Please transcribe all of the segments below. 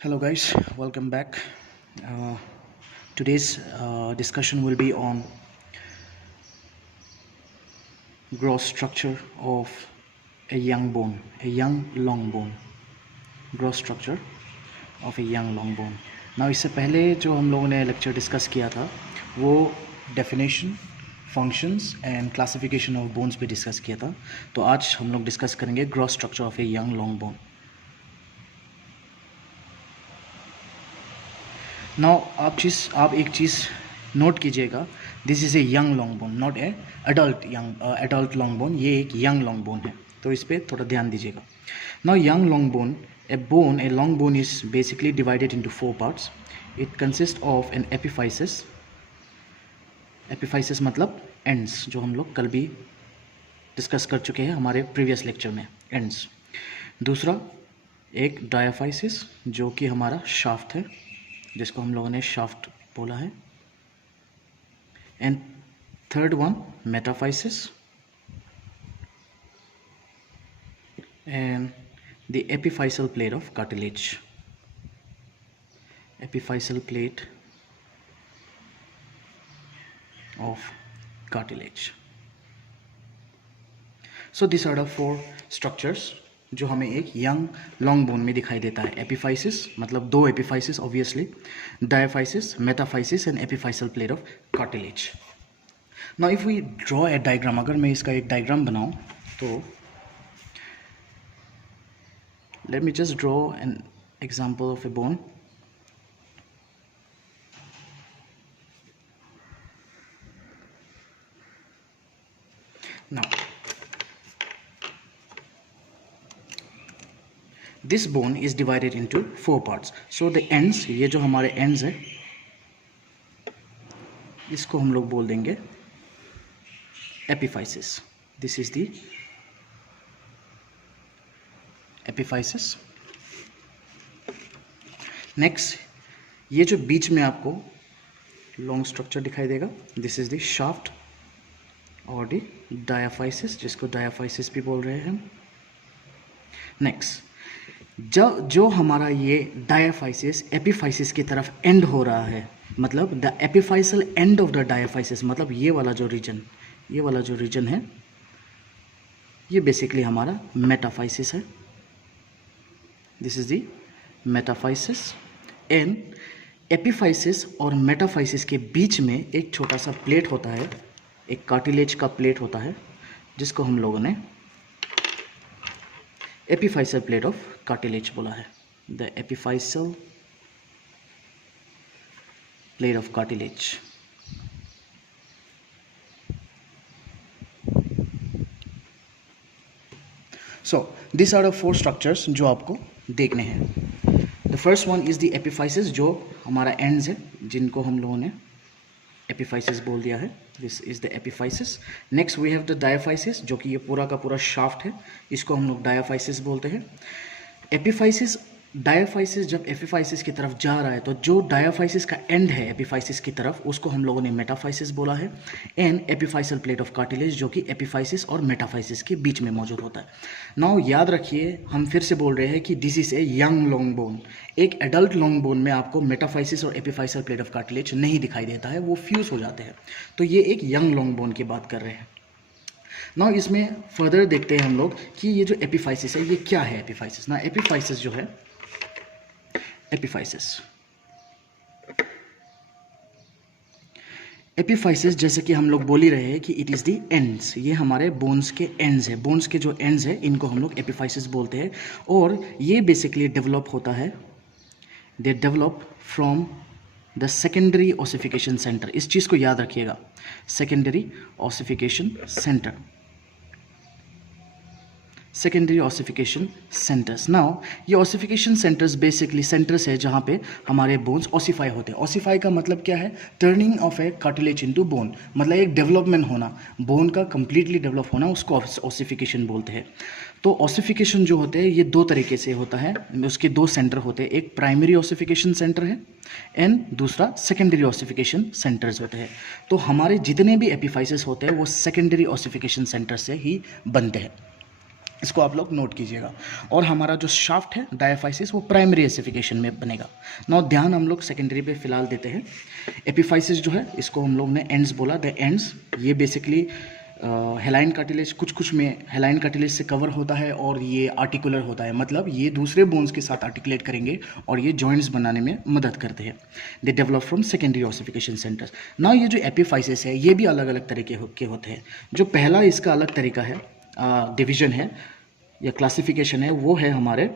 Hello, guys, welcome back. Uh, Today's discussion will be on growth structure of a young bone, a young long bone. Growth structure of a young long bone. Now, इससे पहले जो हम लोगों ने lecture discuss किया था वो definition, functions and classification of bones पे डिस्कस किया था. तो आज हम लोग डिस्कस करेंगे growth structure of a young long bone. Now आप एक चीज़ नोट कीजिएगा. This is a young long bone, not a adult long bone. ये एक यंग लॉन्ग बोन है, तो इस पर थोड़ा ध्यान दीजिएगा. Now young long bone, a long bone is basically divided into 4 parts. It consist of an epiphysis. Epiphysis मतलब एंड्स, जो हम लोग कल भी डिस्कस कर चुके हैं हमारे प्रीवियस लेक्चर में, एंड्स. दूसरा एक डायाफाइसिस, जो कि हमारा शाफ्ट है, जिसको हम लोगों ने शाफ्ट बोला है. And third one metaphysis and the epiphyseal plate of cartilage. Epiphyseal plate of cartilage. So this are the 4 structures जो हमें एक यंग लॉन्ग बोन में दिखाई देता है. एपिफाइसिस मतलब 2 epiphysis obviously, diaphysis, metaphysis and epiphyseal plate of cartilage. Now if we draw a diagram, अगर मैं इसका एक डायग्राम बनाऊं तो let me just draw an example of a bone. Now this bone is divided into 4 parts. So the ends, ये जो हमारे ends है, इसको हम लोग बोल देंगे epiphysis. This is the epiphysis. Next, ये जो बीच में आपको लॉन्ग स्ट्रक्चर दिखाई देगा, दिस इज द शाफ्ट और द डायाफाइसिस, जिसको डायाफाइसिस भी बोल रहे हैं हम. नेक्स्ट, जो हमारा ये डायाफाइसिस एपिफाइसिस की तरफ एंड हो रहा है, मतलब the epiphyseal end of the diaphysis, मतलब ये वाला जो रीजन है, ये बेसिकली हमारा मेटाफाइसिस है. This is the metaphysis. And epiphysis और मेटाफाइसिस के बीच में एक छोटा सा प्लेट होता है, एक कार्टिलेज का प्लेट होता है, जिसको हम लोगों ने एपिफाइसल प्लेट ऑफ कार्टिलेज बोला है. The epiphyseal plate of cartilage. So this are the 4 structures जो आपको देखने हैं. The first one is the epiphysis, जो हमारा एंड्स है, जिनको हम लोगों ने एपिफाइसिस बोल दिया है. This is the epiphysis. Next we have the diaphysis, जो कि ये पूरा का पूरा शाफ्ट है, इसको हम लोग डायाफाइसिस बोलते हैं. डायाफाइसिस जब एपिफाइसिस की तरफ जा रहा है, तो जो डायाफाइसिस का एंड है एपिफाइसिस की तरफ, उसको हम लोगों ने मेटाफाइसिस बोला है. And epiphyseal plate of cartilage, जो कि एपिफाइसिस और मेटाफाइसिस के बीच में मौजूद होता है. नाउ याद रखिए, हम फिर से बोल रहे हैं कि this is a young long bone. एक एडल्ट लॉन्ग बोन में आपको मेटाफाइसिस और एपिफाइसल प्लेट ऑफ कार्टिलेज नहीं दिखाई देता है, वो फ्यूज हो जाते हैं. तो ये एक यंग लॉन्ग बोन की बात कर रहे हैं. नाउ इसमें फर्दर देखते हैं हम लोग कि ये जो एपिफाइसिस है, ये क्या है. एपिफाइसिस ना, एपिफाइसिस जो है, एपिफाइसिस जैसे कि हम लोग बोल ही रहे हैं कि इट इज़ दी एंड्स. ये हमारे बोन्स के एंड्स है. बोन्स के जो एंड्स है, इनको हम लोग एपिफाइसिस बोलते हैं. और ये बेसिकली डेवलप होता है, they develop from the secondary ossification centre. इस चीज़ को याद रखिएगा, secondary ossification centre. Secondary ossification centres. Now ये ऑसिफिकेशन सेंटर्स बेसिकली सेंटर्स है जहाँ पे हमारे बोन्स ऑसिफाई होते हैं. ऑसिफाई का मतलब क्या है? Turning of A cartilage into bone, मतलब एक डेवलपमेंट होना, बोन का कंप्लीटली डेवलप होना, उसको ऑसिफिकेशन बोलते हैं. तो ऑसिफिकेशन जो होते हैं ये 2 तरीके से होता है. उसके 2 सेंटर होते हैं, एक प्राइमरी ऑसिफिकेशन सेंटर है एंड दूसरा सेकेंडरी ऑसिफिकेशन सेंटर्स होते हैं. तो हमारे जितने भी एपिफाइसिस होते हैं वो सेकेंडरी ऑसिफिकेशन सेंटर से ही बनते हैं. इसको आप लोग नोट कीजिएगा। और हमारा जो शाफ्ट है डायाफाइसिस वो प्राइमरी एसिफिकेशन में बनेगा। नाउ ध्यान हम लोग सेकेंडरी पे फिलहाल देते हैं। एपिफाइसिस जो है इसको हम लोग ने एंड्स बोला, द एंड्स ये बेसिकली हेलाइन कार्टिलेज कुछ में हेलाइन कार्टिलेज से कवर होता है और ये आर्टिकुलर होता है, मतलब ये दूसरे बोन्स के साथ आर्टिकुलेट करेंगे और ये जॉइंट्स बनाने में मदद करते हैं। They develop from secondary ossification centres. ना ये जो एपिफाइसिस है ये भी अलग अलग तरीके के होते हैं। जो पहला इसका अलग तरीका है, डिवीजन है या क्लासिफिकेशन है, वो है हमारे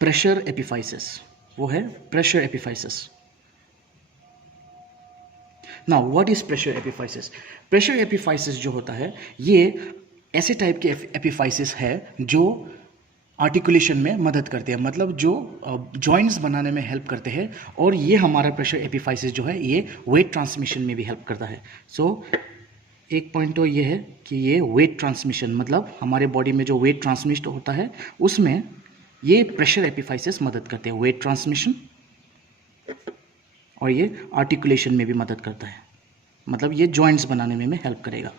प्रेशर एपिफाइसिस। वो है pressure epiphysis. Now what is pressure epiphysis? Pressure epiphysis जो होता है ये ऐसे टाइप के एपिफाइसिस है जो आर्टिकुलेशन में मदद करते हैं, मतलब जो जॉइंट्स बनाने में हेल्प करते हैं। और ये हमारा प्रेशर एपिफाइसिस जो है ये वेट ट्रांसमिशन में भी हेल्प करता है। सो एक पॉइंट तो ये है कि ये वेट ट्रांसमिशन, मतलब हमारे बॉडी में जो वेट ट्रांसमिट होता है उसमें ये प्रेशर एपिफाइसिस मदद करते हैं, वेट ट्रांसमिशन। और ये आर्टिकुलेशन में भी मदद करता है, मतलब ये जॉइंट्स बनाने में हेल्प करेगा।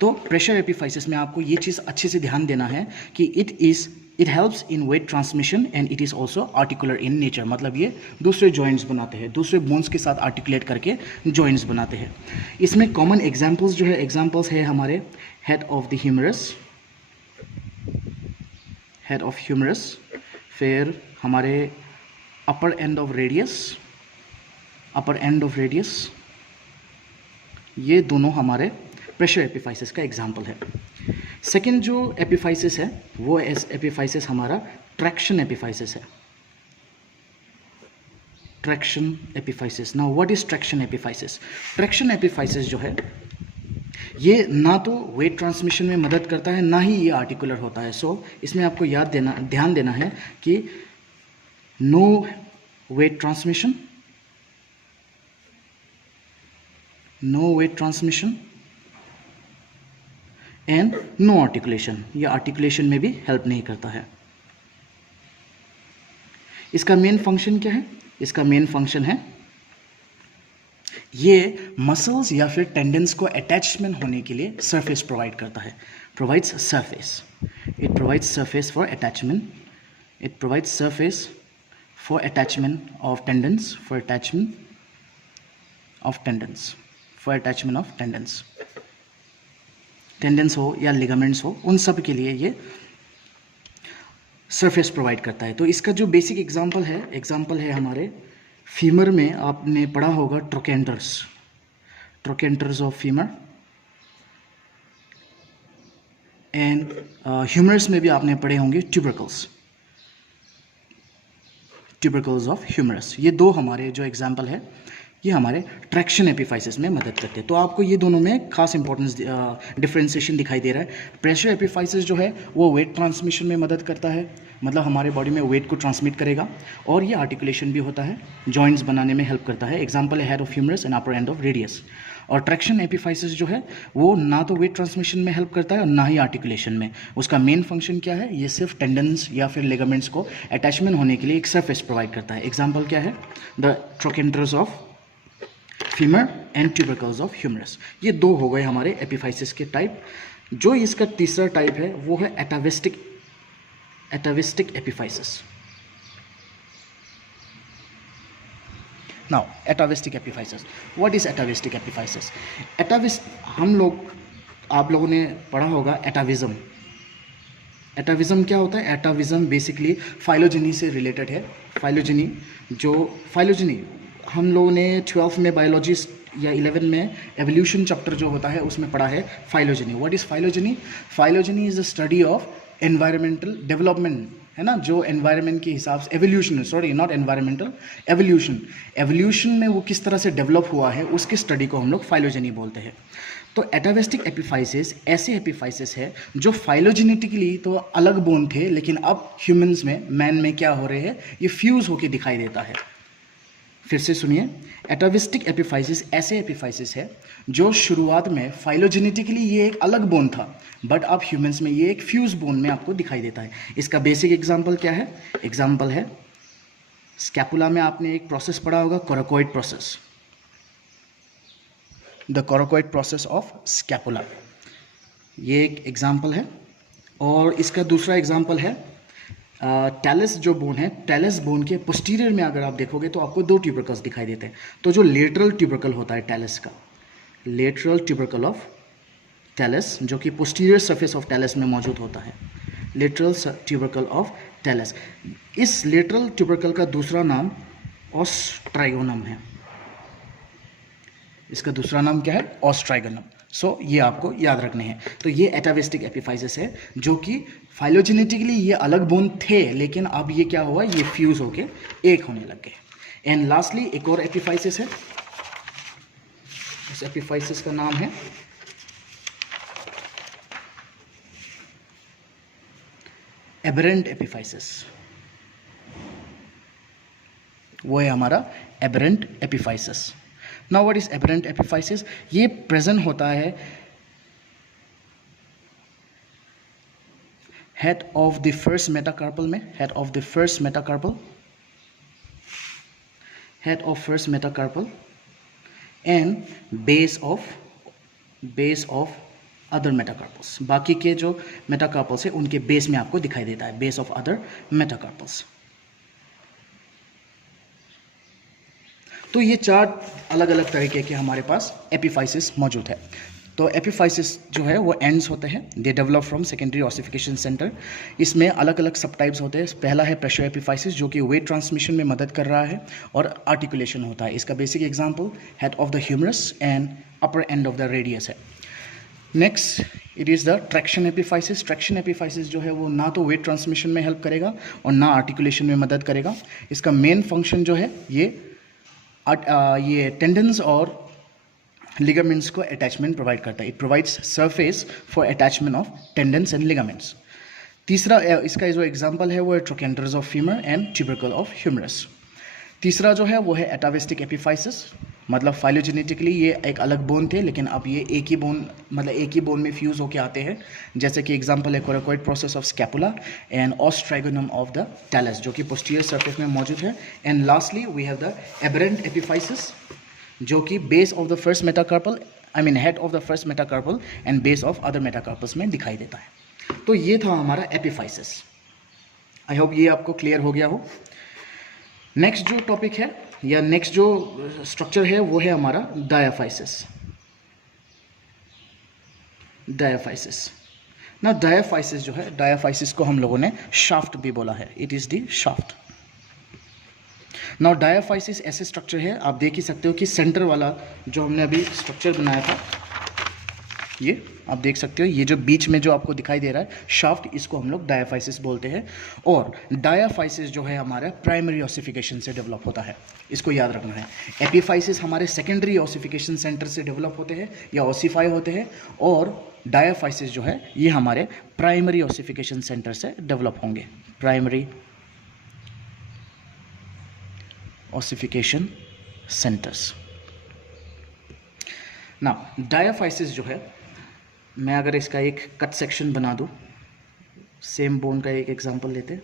तो प्रेशर एपिफाइसिस में आपको ये चीज़ अच्छे से ध्यान देना है कि it helps in weight transmission and it is also articular in nature, मतलब ये दूसरे जॉइंट्स बनाते हैं, दूसरे बोन्स के साथ आर्टिकुलेट करके जॉइंट्स बनाते हैं। इसमें कॉमन एग्जाम्पल्स जो है, एग्जाम्पल्स है हमारे head of the humerus, head of humerus, फिर हमारे upper end of radius, upper end of radius, ये दोनों हमारे प्रेशर एपिफाइसिस का एग्जाम्पल है। सेकेंड जो एपिफाइसिस है वो एपिफाइसिस हमारा ट्रैक्शन एपिफाइसिस है। Traction epiphysis. Now what is traction epiphysis? Traction epiphysis जो है ये ना तो वेट ट्रांसमिशन में मदद करता है ना ही ये आर्टिकुलर होता है। सो इसमें आपको ध्यान देना है कि no weight transmission, no weight transmission and no articulation. ये आर्टिकुलेशन में भी हेल्प नहीं करता है। इसका मेन फंक्शन क्या है? इसका मेन फंक्शन है ये मसल्स या फिर टेंडेंस को अटैचमेंट होने के लिए सरफेस प्रोवाइड करता है। Provides surface, it provides surface for attachment, it provides surface for attachment of tendons, for attachment of tendons, for attachment of tendons, tendons हो या लिगामेंट्स हो, उन सब के लिए ये सरफेस प्रोवाइड करता है। तो इसका जो बेसिक एग्जांपल है हमारे फीमर में आपने पढ़ा होगा trochanters, trochanters of femur, and humerus में भी आपने पढ़े होंगे ट्यूबरकल्स, ट्यूबरकल्स ऑफ ह्यूमरस। ये दो हमारे जो एग्जांपल है ये हमारे ट्रैक्शन एपिफाइसिस में मदद करते हैं। तो आपको ये दोनों में खास इंपॉर्टेंस डिफ्रेंसिएशन दिखाई दे रहा है। प्रेशर एपिफाइसिस जो है वो वेट ट्रांसमिशन में मदद करता है, मतलब हमारे बॉडी में वेट को ट्रांसमिट करेगा, और ये आर्टिकुलेशन भी होता है, जॉइंट्स बनाने में हेल्प करता है। एग्जाम्पल है head of humerus and upper end of radius. और ट्रैक्शन एपिफाइसिस जो है वो ना तो वेट ट्रांसमिशन में हेल्प करता है और ना ही आर्टिकुलेशन में। उसका मेन फंक्शन क्या है? ये सिर्फ टेंडेंस या फिर लिगामेंट्स को अटैचमेंट होने के लिए एक सरफेस प्रोवाइड करता है। एग्जाम्पल क्या है? The trochanters of femur and tubercles of humerus. ये दो हो गए हमारे एपिफाइसिस के टाइप। जो इसका तीसरा टाइप है वो है atavistic, atavistic epiphysis. Now atavistic epiphysis, what is atavistic epiphysis? आप लोगों ने पढ़ा होगा एटाविज्म। एटाविज्म क्या होता है? एटाविज्म बेसिकली फाइलोजेनी से रिलेटेड है। फाइलोजेनी हम लोगों ने 12th में बायोलॉजी या 11 में एवोल्यूशन चैप्टर जो होता है उसमें पढ़ा है phylogeny. What is phylogeny? Phylogeny is the study of environmental development, है ना, जो एनवायरनमेंट के हिसाब से evolution, sorry not environmental, evolution में वो किस तरह से डेवलप हुआ है उसकी स्टडी को हम लोग फाइलोजेनी बोलते हैं। तो एटाविस्टिक एपिफाइसिस ऐसे एपिफाइसिस है जो फाइलोजेनेटिकली तो अलग बोन थे, लेकिन अब ह्यूमंस में, मैन में क्या हो रहे हैं, ये फ्यूज होके दिखाई देता है। फिर से सुनिए, एटाविस्टिक एपिफाइसिस ऐसे एपिफाइसिस है जो शुरुआत में फाइलोजेनेटिकली ये एक अलग बोन था, बट अब ह्यूमंस में ये एक फ्यूज बोन में आपको दिखाई देता है। इसका बेसिक एग्जांपल क्या है? एग्जांपल है स्कैपुला में आपने एक प्रोसेस पढ़ा होगा, coracoid process, the coracoid process of scapula. ये एक एग्जांपल है और इसका दूसरा एग्जाम्पल है टैलस जो बोन है, टैलस बोन के पोस्टीरियर में अगर आप देखोगे तो आपको दो ट्यूबरकल्स दिखाई देते हैं। तो जो लेटरल ट्यूबरकल होता है टैलस का, लेटरल ट्यूबरकल ऑफ टैलस जो कि पोस्टीरियर सरफेस ऑफ टैलस में मौजूद होता है, लेटरल ट्यूबरकल ऑफ टैलस। इस लेटरल ट्यूबरकल का दूसरा नाम ऑस्ट्राइगोनम है। इसका दूसरा नाम क्या है? ऑस्ट्राइगोनम। सो ये आपको याद रखने हैं। तो ये एटाविस्टिक एपिफाइसिस है जो कि फाइलोजेनेटिकली ये अलग बोन थे, लेकिन अब ये क्या हुआ, ये फ्यूज होके एक होने लग गए। एंड लास्टली एक और एपिफाइसिस है, इस एपिफाइसिस का नाम है एबरेंट एपिफाइसिस। वो है हमारा aberrant epiphysis. Now what is aberrant epiphysis? ये प्रेजेंट होता है head of the first metacarpal में, head of the first metacarpal, head of first metacarpal and base of other metacarpals. बाकी के जो मेटाकार्पल्स है उनके बेस में आपको दिखाई देता है, बेस ऑफ अदर मेटाकार्पल्स। तो ये चार अलग अलग तरीके के हमारे पास एपिफाइसिस मौजूद है। तो एपिफाइसिस जो है वो एंड्स होते हैं, they develop from secondary ossification centre. इसमें अलग अलग सब टाइप्स होते हैं। पहला है प्रेशर एपिफाइसिस जो कि वेट ट्रांसमिशन में मदद कर रहा है और आर्टिकुलेशन होता है। इसका basic example head of the humerus and upper end of the radius है। Next it is the traction epiphysis. Traction epiphysis जो है वो ना तो वेट ट्रांसमिशन में हेल्प करेगा और ना आर्टिकुलेशन में मदद करेगा। इसका मेन फंक्शन जो है ये टेंडन्स और लिगामेंट्स को अटैचमेंट प्रोवाइड करता है। It provides surface for attachment of tendons and ligaments. तीसरा इसका जो एग्जांपल है वो है trochanters of femur and tubercle of humerus. तीसरा जो है वो है एटाविस्टिक एपिफाइसिस, मतलब फाइलोजेनेटिकली ये एक अलग बोन थे लेकिन अब ये एक ही बोन में फ्यूज होके आते हैं। जैसे कि एग्जांपल है coracoid process of scapula and os trigonum of the talus जो कि पोस्टीरियर सरफेस में मौजूद है। And lastly we have the aberrant epiphysis जो कि base of the first metacarpal, head of the first metacarpal and base of other metacarpals में दिखाई देता है। तो ये था हमारा एपिफाइसिस। आई होप ये आपको क्लियर हो गया हो। नेक्स्ट जो टॉपिक है या नेक्स्ट जो स्ट्रक्चर है वो है हमारा डायाफाइसिस। डायाफाइसिस ना, डायाफाइसिस जो है, डायाफाइसिस को हम लोगों ने शाफ्ट भी बोला है। It is the shaft. Now diaphysis ऐसे स्ट्रक्चर है, आप देख ही सकते हो कि सेंटर वाला जो हमने अभी स्ट्रक्चर बनाया था, ये आप देख सकते हो, ये जो बीच में जो आपको दिखाई दे रहा है शाफ्ट, इसको हम लोग डायाफाइसिस बोलते हैं। और डायाफाइसिस जो है हमारा प्राइमरी ऑसिफिकेशन से डेवलप होता है, इसको याद रखना है। एपिफाइसिस हमारे सेकेंडरी ऑसिफिकेशन सेंटर से डेवलप होते हैं या ऑसिफाई होते हैं, और डायाफाइसिस जो है ये हमारे प्राइमरी ऑसिफिकेशन सेंटर से डेवलप होंगे, प्राइमरी ऑसिफिकेशन सेंटर्स। ना डायाफाइसिस जो है, मैं अगर इसका एक कट सेक्शन बना दूं, सेम बोन का एक एग्जांपल लेते हैं।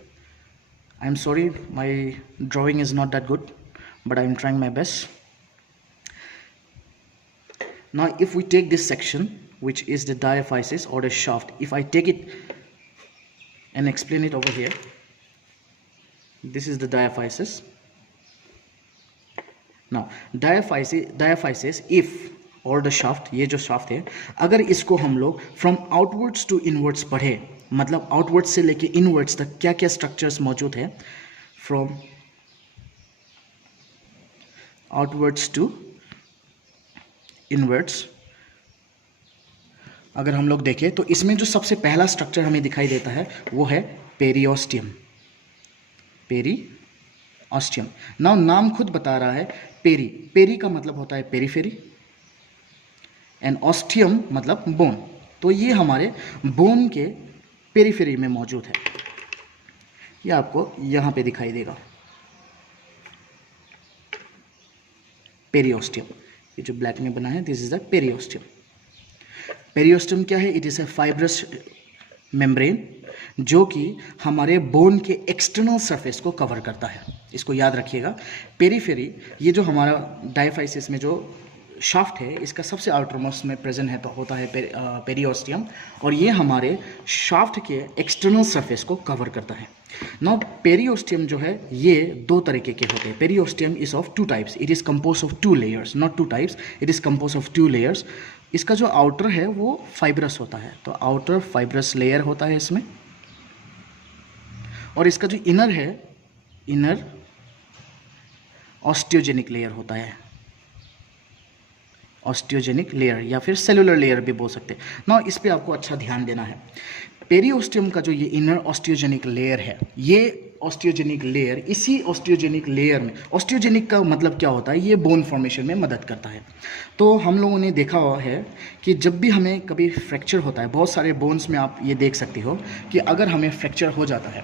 I am sorry my drawing is not that good but I am trying my best. Now if we take this section which is the diaphysis or the shaft, if I take it and explain it over here, this is the diaphysis. Now diaphysis if और the shaft, ये जो shaft है, अगर इसको हम लोग from outwards to inwards पढ़े, मतलब आउटवर्ड्स से लेके इनवर्ड्स तक क्या क्या स्ट्रक्चर्स मौजूद है, फ्रॉम आउटवर्ड्स टू इनवर्ड्स अगर हम लोग देखें तो इसमें जो सबसे पहला स्ट्रक्चर हमें दिखाई देता है वो है पेरिओस्टियम। पेरिओस्टियम नाउ नाम खुद बता रहा है, पेरी का मतलब होता है पेरीफेरी एंड ऑस्टियम मतलब बोन। तो ये हमारे बोन के पेरीफेरी में मौजूद है। ये आपको यहाँ पे दिखाई देगा पेरिओस्टियम, ये जो ब्लैक में बना है, this is the periosteum. Periosteum क्या है? It is a fibrous membrane जो कि हमारे बोन के एक्सटर्नल सरफेस को कवर करता है। इसको याद रखिएगा। पेरीफेरी, ये जो हमारा डायफाइसिस में जो शाफ्ट है इसका सबसे आउटरमोस्ट में प्रेजेंट है तो होता है पेरियोस्टियम, और ये हमारे शाफ्ट के एक्सटर्नल सरफेस को कवर करता है। नाउ पेरियोस्टियम जो है ये दो तरीके के होते हैं। Periosteum is of two types, it is compose of two layers, not two types, it is compose of two layers. इसका जो आउटर है वो फाइब्रस होता है, तो आउटर फाइब्रस लेयर होता है इसमें, और इसका जो इनर है, इनर ऑस्टियोजेनिक लेयर होता है, ऑस्टियोजेनिक लेयर या फिर सेलुलर लेयर भी बोल सकते हैं ना। इस पे आपको अच्छा ध्यान देना है। पेरियोस्टियम का जो ये इनर ऑस्टियोजेनिक लेयर है, ये ऑस्टियोजेनिक लेयर, इसी ऑस्टियोजेनिक लेयर में, ऑस्टियोजेनिक का मतलब क्या होता है, ये बोन फॉर्मेशन में मदद करता है। तो हम लोगों ने देखा हुआ है कि जब भी हमें कभी फ्रैक्चर होता है, बहुत सारे बोन्स में आप ये देख सकते हो कि अगर हमें फ्रैक्चर हो जाता है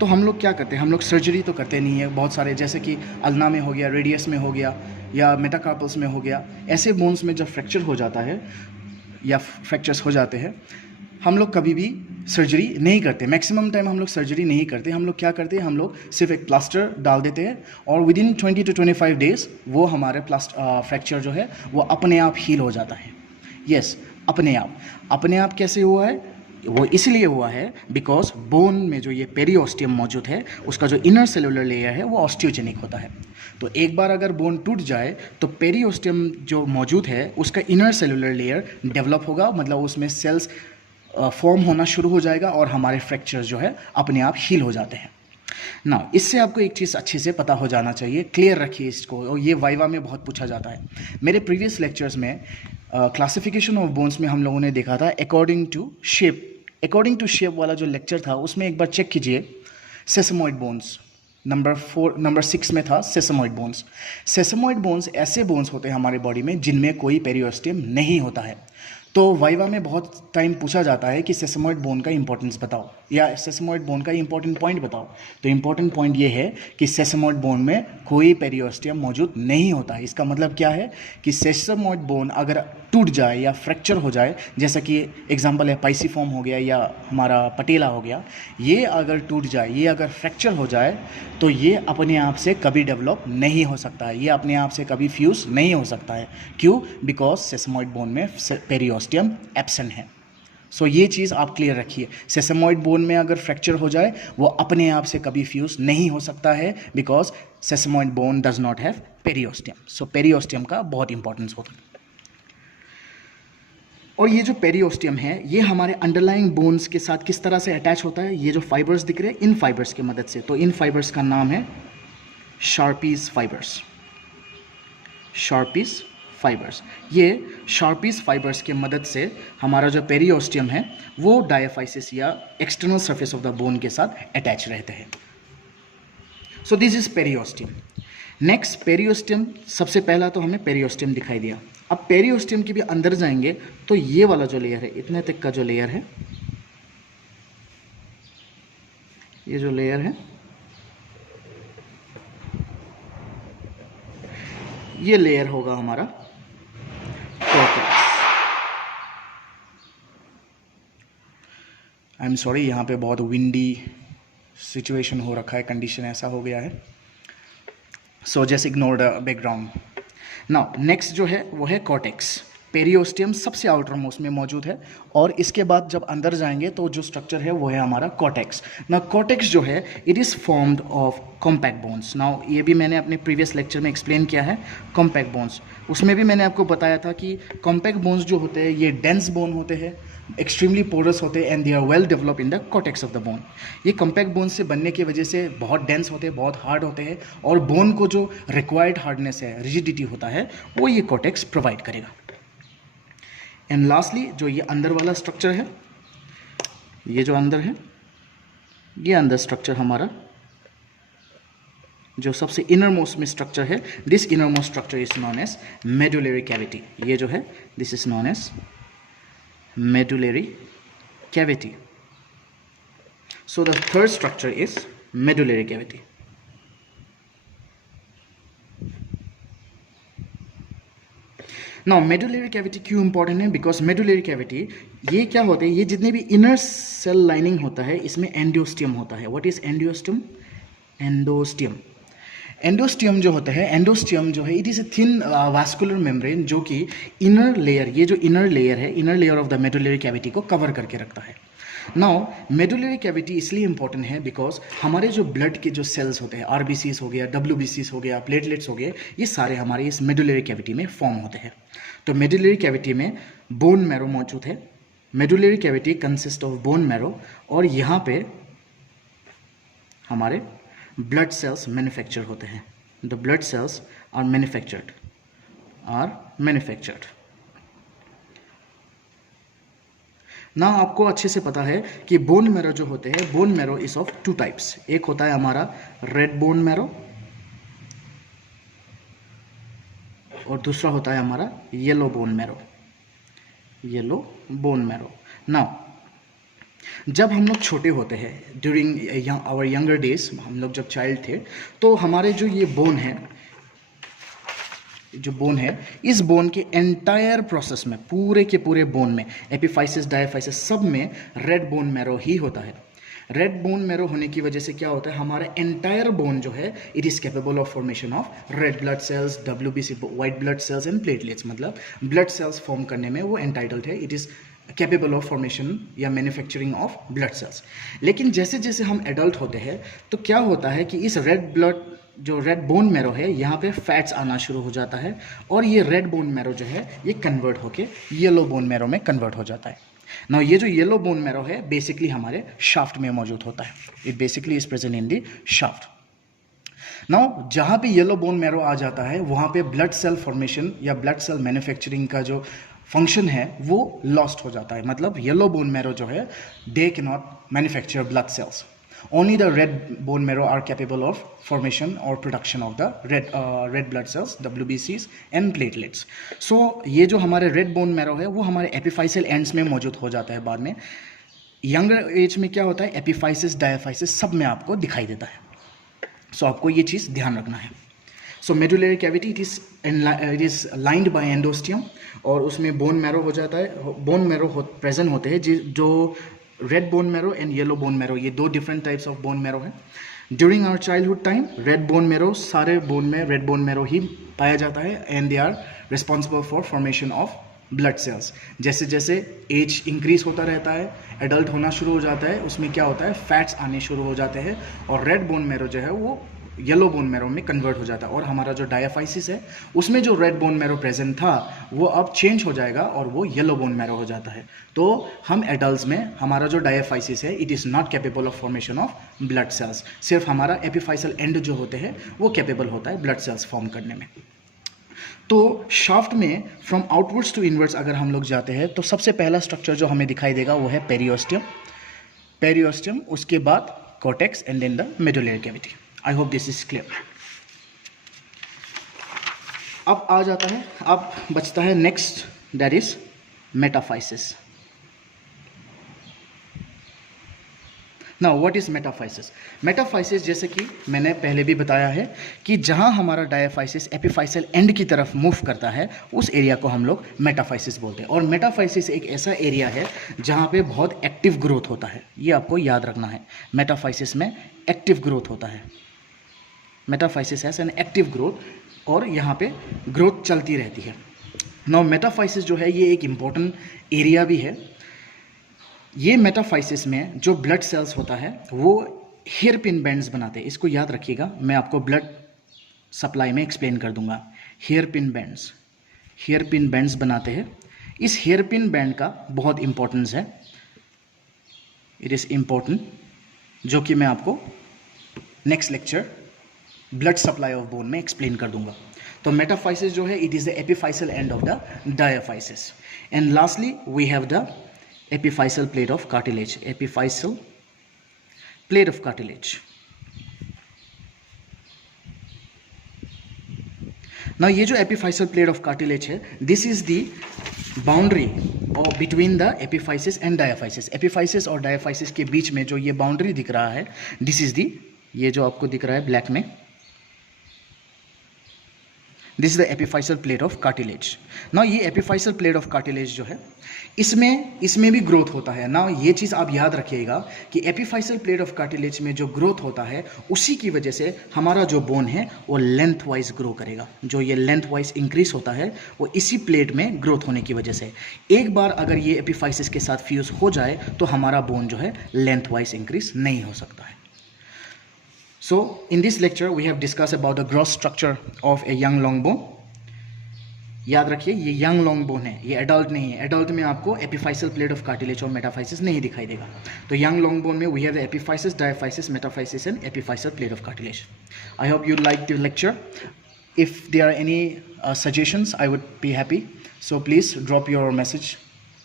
तो हम लोग क्या करते हैं, हम लोग सर्जरी तो करते नहीं है। बहुत सारे जैसे कि अल्ना में हो गया, रेडियस में हो गया, या मेटाकार्पल्स में हो गया, ऐसे बोन्स में जब फ्रैक्चर हो जाता है या फ्रैक्चर्स हो जाते हैं, हम लोग कभी भी सर्जरी नहीं करते। मैक्सिमम टाइम हम लोग सर्जरी नहीं करते। हम लोग क्या करते हैं, हम लोग सिर्फ एक प्लास्टर डाल देते हैं और विद इन 20 to 25 डेज वो हमारे फ्रैक्चर जो है वो अपने आप हील हो जाता है। यस, अपने आप कैसे हुआ है, वो इसलिए हुआ है बिकॉज बोन में जो ये पेरियोस्टियम मौजूद है उसका जो इनर सेलुलर लेयर है वो ऑस्टियोजेनिक होता है। तो एक बार अगर बोन टूट जाए तो पेरियोस्टियम जो मौजूद है उसका इनर सेलुलर लेयर डेवलप होगा, मतलब उसमें सेल्स फॉर्म होना शुरू हो जाएगा और हमारे फ्रैक्चर जो है अपने आप हील हो जाते हैं ना। इससे आपको एक चीज़ अच्छे से पता हो जाना चाहिए, क्लियर रखिए इसको, और ये वाइवा में बहुत पूछा जाता है। मेरे प्रीवियस लेक्चर्स में क्लासिफिकेशन ऑफ बोन्स में हम लोगों ने देखा था अकॉर्डिंग टू शेप वाला जो लेक्चर था उसमें एक बार चेक कीजिए। सेसमोइड बोन्स नंबर 6 में था सेसमोइड बोन्स। सेसमोइड बोन्स ऐसे बोन्स होते हैं हमारे बॉडी में जिनमें कोई पेरियोस्टियम नहीं होता है। तो वाइवा में बहुत टाइम पूछा जाता है कि सेसमोइड बोन का इंपॉर्टेंस बताओ या सेसमोइड बोन का इंपॉर्टेंट पॉइंट बताओ। तो इंपॉर्टेंट पॉइंट ये है कि सेसमोइड बोन में कोई पेरियोस्टियम मौजूद नहीं होता है। इसका मतलब क्या है कि सेसमोइड बोन अगर टूट जाए या फ्रैक्चर हो जाए, जैसा कि एग्जांपल है पाइसिफॉर्म हो गया या हमारा पटेला हो गया, ये अगर टूट जाए, ये अगर फ्रैक्चर हो जाए तो ये अपने आप से कभी डेवलप नहीं हो सकता है, ये अपने आप से कभी फ्यूज नहीं हो सकता है। क्यों? बिकॉज सेसमोइड बोन में पेरियोस्टियम एब्सेंट है। सो ये चीज़ आप क्लियर रखिए। सेसमोइड बोन में अगर फ्रैक्चर हो जाए वो अपने आप से कभी फ्यूज नहीं हो सकता है because sesamoid bone does not have periosteum. So periosteum का बहुत इंपॉर्टेंस होता है। और ये जो पेरियोस्टियम है ये हमारे अंडरलाइंग बोन्स के साथ किस तरह से अटैच होता है, ये जो फाइबर्स दिख रहे हैं इन फाइबर्स की मदद से। तो इन फाइबर्स का नाम है शार्पीज फाइबर्स। शार्पीज फाइबर्स, ये शार्पीज फाइबर्स के मदद से हमारा जो पेरियोस्टियम है वो डायाफाइसिस या external surface of the bone के साथ अटैच रहते हैं। So this is periosteum. Next periosteum, सबसे पहला तो हमें पेरियोस्टियम दिखाई दिया। अब पेरियोस्टियम के भी अंदर जाएंगे तो ये वाला जो लेयर है, इतने तक का जो लेयर है, ये जो लेयर है, ये लेयर होगा हमारा कॉर्टेक्स। आई एम सॉरी, यहाँ पे बहुत विंडी सिचुएशन हो रखा है, कंडीशन ऐसा हो गया है, so just ignore the background. Now next जो है वो है कॉर्टेक्स। पेरियोस्टियम सबसे आउटर मोस्ट में मौजूद है और इसके बाद जब अंदर जाएंगे तो जो स्ट्रक्चर है वो है हमारा कॉर्टेक्स। ना कॉर्टेक्स जो है it is formed of compact bones. Now ये भी मैंने अपने प्रीवियस लेक्चर में एक्सप्लेन किया है कॉम्पैक्ट बोन्स। उसमें भी मैंने आपको बताया था कि कॉम्पैक्ट बोन्स जो होते हैं ये डेंस बोन होते हैं, एक्सट्रीमली पोरस होते हैं and they are well develop in the cortex of the bone. ये कॉम्पैक्ट बोन से बनने की वजह से बहुत डेंस होते हैं, बहुत हार्ड होते हैं और बोन को जो रिक्वायर्ड हार्डनेस है, रिजिडिटी होता है, वो ये कॉर्टेक्स प्रोवाइड करेगा। एंड लास्टली जो ये अंदर वाला स्ट्रक्चर है, ये जो अंदर है, ये अंदर स्ट्रक्चर हमारा जो सबसे इनर मोस्ट में स्ट्रक्चर है, this inner most structure is known as medullary cavity. ये जो है this is known as medullary cavity. So the third structure is medullary cavity. Now medullary cavity क्यों important है? Because medullary cavity ये क्या होते हैं, ये जितने भी inner cell lining होता है इसमें endosteum होता है. What is endosteum? Endosteum. एंडोस्टियम जो होता है, एंडोस्टियम जो है it is a thin vascular membrane जो कि इनर लेयर, ये जो इनर लेयर है, inner layer of the medullary cavity को कवर करके रखता है। नाउ मेडुलरी कैविटी इसलिए इंपॉर्टेंट है बिकॉज हमारे जो ब्लड के जो सेल्स होते हैं, आरबीसीज हो गया, डब्ल्यूबीसीज हो गया, प्लेटलेट्स हो गए, ये सारे हमारे इस मेडुलरी कैविटी में फॉर्म होते हैं। तो मेडुलरी कैविटी में बोन मैरो मौजूद है। Medullary cavity consist of bone marrow, और यहाँ पे हमारे ब्लड सेल्स मैन्युफैक्चर होते हैं। The blood cells are manufactured ना। आपको अच्छे से पता है कि बोन मैरो जो होते हैं, bone marrow is of two types. एक होता है हमारा रेड बोन मैरो और दूसरा होता है हमारा येलो बोन मैरो। नाउ जब हम लोग छोटे होते हैं, ड्यूरिंग आवर यंगर डेज, हम लोग जब चाइल्ड थे, तो हमारे जो ये बोन है, इस बोन के एंटायर प्रोसेस में, पूरे के पूरे बोन में, एपिफाइसिस, डायफाइसिस, सब में रेड बोन मैरो ही होता है। रेड बोन मैरो होने की वजह से क्या होता है, हमारा एंटायर बोन जो है it is capable of formation of red blood cells, WBC, white blood cells and platelets. मतलब ब्लड सेल्स फॉर्म करने में वो एंटाइटल्ड है, it is capable of formation या मैन्युफैक्चरिंग ऑफ ब्लड सेल्स। लेकिन जैसे जैसे हम एडल्ट होते हैं तो क्या होता है कि इस रेड बोन मैरो है, यहाँ पे फैट्स आना शुरू हो जाता है, और ये रेड बोन मैरो जो है ये कन्वर्ट होके येलो बोन मैरो में कन्वर्ट हो जाता है। नाउ ये जो येलो बोन मैरो है बेसिकली हमारे शाफ्ट में मौजूद होता है। It basically is present in the shaft. Now जहाँ पे येलो बोन मैरो आ जाता है वहाँ पे ब्लड सेल फॉर्मेशन या ब्लड सेल मैन्युफैक्चरिंग का जो फंक्शन है वो लॉस्ट हो जाता है। मतलब येलो बोन मैरो जो है they can not manufacture blood cells. Only the red bone marrow are capable of formation or production of the red blood cells, WBCs and platelets. So ये जो हमारे red bone marrow है वो हमारे epiphyseal ends में मौजूद हो जाता है बाद में। यंगर एज में क्या होता है, एपिफाइसिस, डायफाइसिस सब में आपको दिखाई देता है। सो आपको ये चीज़ ध्यान रखना है। So medullary cavity it is lined by endosteum, और उसमें बोन मैरो हो जाता है। बोन मैरो प्रेजेंट होते हैं जो red bone marrow and yellow bone marrow, ये दो different types of bone marrow है। During our childhood time red bone marrow, सारे बोन में रेड बोन मैरो ही पाया जाता है, and they are responsible for formation of blood cells. जैसे जैसे एज इंक्रीज होता रहता है, एडल्ट होना शुरू हो जाता है, उसमें क्या होता है, फैट्स आने शुरू हो जाते हैं, और रेड बोन मैरो जो है वो येलो बोन मैरो में कन्वर्ट हो जाता है। और हमारा जो डायफाइसिस है उसमें जो रेड बोन मैरो प्रेजेंट था वो अब चेंज हो जाएगा और वो येलो बोन मैरो हो जाता है। तो हम एडल्ट्स में हमारा जो डायफाइसिस है it is not capable of formation of blood sales. सिर्फ हमारा एपिफाइसल एंड जो होते हैं वो कैपेबल होता है ब्लड सेल्स फॉर्म करने में। तो शाफ्ट में फ्रॉम आउटवर्ड्स टू इनवर्ड्स अगर हम लोग जाते हैं तो सबसे पहला स्ट्रक्चर जो हमें दिखाई देगा वो है पेरियोस्टियम, उसके बाद cortex and then the medullary cavity. I hope this is clear. अब आ जाता है, अब बचता है next, that is metaphysis. Now what is metaphysis? Metaphysis जैसे कि मैंने पहले भी बताया है कि जहां हमारा डायफाइसिस एपिफाइसल एंड की तरफ मूव करता है उस एरिया को हम लोग मेटाफाइसिस बोलते हैं। और मेटाफाइसिस एक ऐसा एरिया है जहां पे बहुत एक्टिव ग्रोथ होता है, ये आपको याद रखना है। मेटाफाइसिस में एक्टिव ग्रोथ होता है, metaphysis has an active growth, और यहाँ पे ग्रोथ चलती रहती है। नाउ मेटाफाइसिस जो है ये एक इम्पॉर्टेंट एरिया भी है। ये मेटाफाइसिस में जो ब्लड सेल्स होता है वो हेयर पिन बैंड्स बनाते हैं। इसको याद रखिएगा, मैं आपको ब्लड सप्लाई में एक्सप्लेन कर दूंगा। हेयर पिन बैंड्स बनाते हैं। इस हेयर पिन बैंड का बहुत इंपॉर्टेंस है, इट इज़ इम्पॉर्टेंट, जो कि मैं आपको next lecture blood supply of bone में एक्सप्लेन कर दूंगा। तो मेटाफाइसिस जो है it is the epiphyseal end of the diaphysis. And lastly we have the epiphyseal plate of cartilage, epiphyseal plate of cartilage. Now ये जो epiphyseal plate of cartilage है, this is the boundary or between the epiphysis and diaphysis. epiphysis और diaphysis के बीच में जो ये boundary दिख रहा है, this is the, ये जो आपको दिख रहा है ब्लैक में, this is the epiphyseal plate of cartilage. ना ये एपिफाइसल प्लेट ऑफ कार्टिलेज जो है इसमें भी ग्रोथ होता है ना। ये चीज़ आप याद रखिएगा कि एपिफाइसल प्लेट ऑफ कार्टिलेज में जो ग्रोथ होता है उसी की वजह से हमारा जो बोन है वो लेंथ वाइज ग्रो करेगा। जो ये लेंथ वाइज इंक्रीज होता है वो इसी प्लेट में ग्रोथ होने की वजह से। एक बार अगर ये एपिफाइसिस के साथ फ्यूज हो जाए तो हमारा बोन जो है लेंथ वाइज इंक्रीज नहीं हो सकता है। So in this lecture we have discussed about the gross structure of a young long bone. याद रखिए ये यंग लॉन्ग बोन है, ये एडल्ट नहीं है। एडल्ट में आपको एपिफाइसल प्लेट ऑफ कार्टिलेज और मेटाफाइसिस नहीं दिखाई देगा। तो यंग लॉन्ग बोन में we have the epiphysis, diaphysis, metaphysis and epiphyseal plate of cartilage. I hope you like the lecture. If there are any suggestions I would be happy, so please drop your message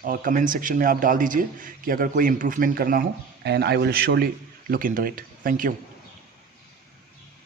और comment section में आप डाल दीजिए कि अगर कोई improvement करना हो, and I will surely look into it. Thank you.